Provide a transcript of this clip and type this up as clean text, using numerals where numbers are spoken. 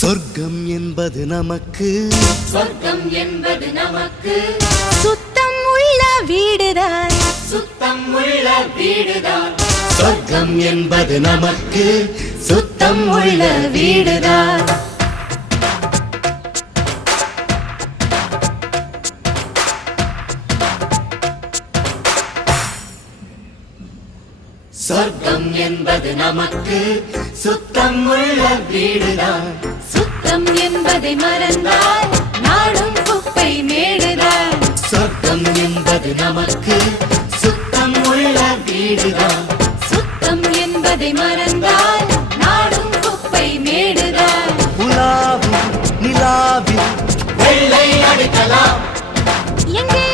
சொர்க்கம் என்பது நமக்கு சுத்தம் உள்ள வீடுதான் சொர்க்கம் என்பது நமக்கு சுத்தம் உள்ள வீடுதான் சொர்க்கம் என்பது நமக்கு சுத்தம் உள்ள வீடுதான் சுத்தம் என்பதை மறந்தால் நாடும் குப்பை மேடுதான் சொர்க்கம் என்பது நமக்கு சுத்தம் உள்ள வீடுதான் சுத்தம் என்பதை மறந்தால் நாடும் குப்பை மேடுதான் உலாவும் நிலாவில் வெள்ளை அடிக்கலாம் எங்கே